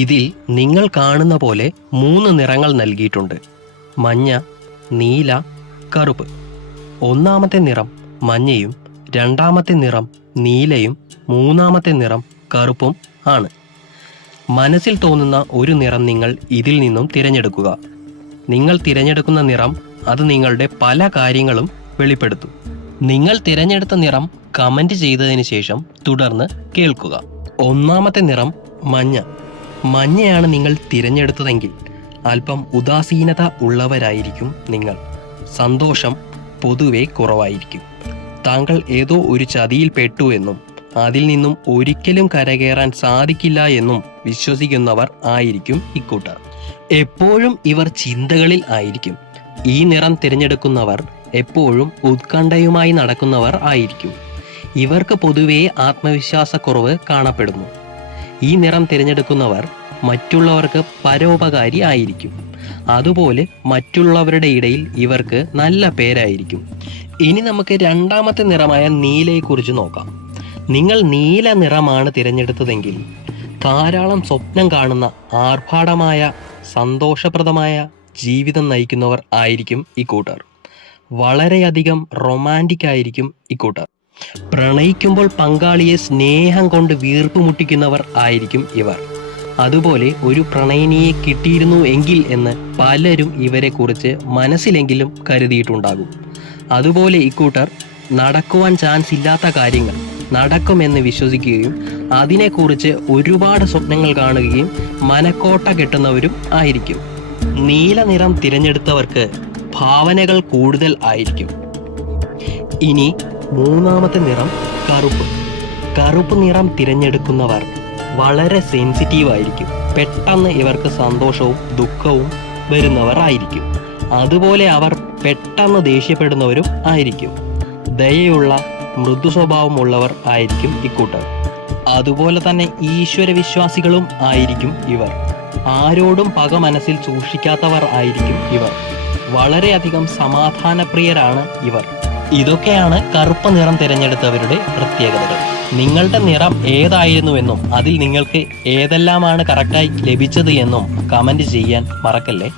ഇതിൽ നിങ്ങൾ കാണുന്ന പോലെ 3 നിറങ്ങൾ നൽകിയിട്ടുണ്ട്: മഞ്ഞ, നീല, കറുപ്പ്. ഒന്നാമത്തെ നിറം മഞ്ഞയും, രണ്ടാമത്തെ നിറം നീലയും, മൂന്നാമത്തെ നിറം കറുപ്പും ആണ്. മനസ്സിൽ തോന്നുന്ന ഒരു നിറം നിങ്ങൾ ഇതിൽ നിന്നും തിരഞ്ഞെടുക്കുക. നിങ്ങൾ തിരഞ്ഞെടുക്കുന്ന നിറം അത് നിങ്ങളുടെ പല കാര്യങ്ങളും വെളിപ്പെടുത്തും. നിങ്ങൾ തിരഞ്ഞെടുത്ത നിറം കമന്റ് ചെയ്തതിന് ശേഷം തുടർന്ന് കേൾക്കുക. ഒന്നാമത്തെ നിറം മഞ്ഞ. മഞ്ഞയാണ് നിങ്ങൾ തിരഞ്ഞെടുത്തതെങ്കിൽ അല്പം ഉദാസീനത ഉള്ളവരായിരിക്കും നിങ്ങൾ. സന്തോഷം പൊതുവെ കുറവായിരിക്കും. താങ്കൾ ഏതോ ഒരു ചതിയിൽ പെട്ടു എന്നും അതിൽ നിന്നും ഒരിക്കലും കരകയറാൻ സാധിക്കില്ല എന്നും വിശ്വസിക്കുന്നവർ ആയിരിക്കും ഇക്കൂട്ടർ. എപ്പോഴും ഇവർ ചിന്തകളിൽ ആയിരിക്കും. ഈ നിറം തിരഞ്ഞെടുക്കുന്നവർ എപ്പോഴും ഉത്കണ്ഠയുമായി നടക്കുന്നവർ ആയിരിക്കും. ഇവർക്ക് പൊതുവേ ആത്മവിശ്വാസക്കുറവ് കാണപ്പെടുന്നു. ഈ നിറം തിരഞ്ഞെടുക്കുന്നവർ മറ്റുള്ളവർക്ക് പരോപകാരി ആയിരിക്കും. അതുപോലെ മറ്റുള്ളവരുടെ ഇടയിൽ ഇവർക്ക് നല്ല പേരായിരിക്കും. ഇനി നമുക്ക് രണ്ടാമത്തെ നിറമായ നീലയെക്കുറിച്ച് നോക്കാം. നിങ്ങൾ നീല നിറമാണ് തിരഞ്ഞെടുത്തതെങ്കിൽ ധാരാളം സ്വപ്നം കാണുന്ന, ആർഭാടമായ, സന്തോഷപ്രദമായ ജീവിതം നയിക്കുന്നവർ ആയിരിക്കും ഇക്കൂട്ടർ. വളരെയധികം റൊമാൻറ്റിക് ആയിരിക്കും ഇക്കൂട്ടർ. പ്രണയിക്കുമ്പോൾ പങ്കാളിയെ സ്നേഹം കൊണ്ട് വീർപ്പ് മുട്ടിക്കുന്നവർ ആയിരിക്കും ഇവർ. അതുപോലെ ഒരു പ്രണയിനിയെ കിട്ടിയിരുന്നു എങ്കിൽ എന്ന് പലരും ഇവരെ കുറിച്ച് മനസ്സിലെങ്കിലും കരുതിയിട്ടുണ്ടാകും. അതുപോലെ ഇക്കൂട്ടർ നടക്കുവാൻ ചാൻസ് ഇല്ലാത്ത കാര്യങ്ങൾ നടക്കുമെന്ന് വിശ്വസിക്കുകയും അതിനെക്കുറിച്ച് ഒരുപാട് സ്വപ്നങ്ങൾ കാണുകയും മനക്കോട്ട കെട്ടുന്നവരും ആയിരിക്കും. നീല നിറം തിരഞ്ഞെടുത്തവർക്ക് ഭാവനകൾ കൂടുതൽ ആയിരിക്കും. ഇനി മൂന്നാമത്തെ നിറം കറുപ്പ്. കറുപ്പ് നിറം തിരഞ്ഞെടുക്കുന്നവർ വളരെ സെൻസിറ്റീവ് ആയിരിക്കും. പെട്ടെന്ന് ഇവർക്ക് സന്തോഷവും ദുഃഖവും വരുന്നവർ ആയിരിക്കും. അതുപോലെ അവർ പെട്ടെന്ന് ദേഷ്യപ്പെടുന്നവരും ആയിരിക്കും. ദയയുള്ള, മൃദു സ്വഭാവമുള്ളവർ ആയിരിക്കും ഇക്കൂട്ടർ. അതുപോലെ തന്നെ ഈശ്വരവിശ്വാസികളും ആയിരിക്കും ഇവർ. ആരോടും പക മനസ്സിൽ സൂക്ഷിക്കാത്തവർ ആയിരിക്കും ഇവർ. വളരെയധികം സമാധാനപ്രിയരാണ് ഇവർ. ഇതൊക്കെയാണ് കറുപ്പ് നിറം തിരഞ്ഞെടുത്തവരുടെ പ്രത്യേകതകൾ. നിങ്ങളുടെ നിറം ഏതായിരുന്നുവെന്നും അതിൽ നിങ്ങൾക്ക് ഏതെല്ലാമാണ് കറക്റ്റായി ലഭിച്ചത് എന്നും കമന്റ് ചെയ്യാൻ മറക്കല്ലേ.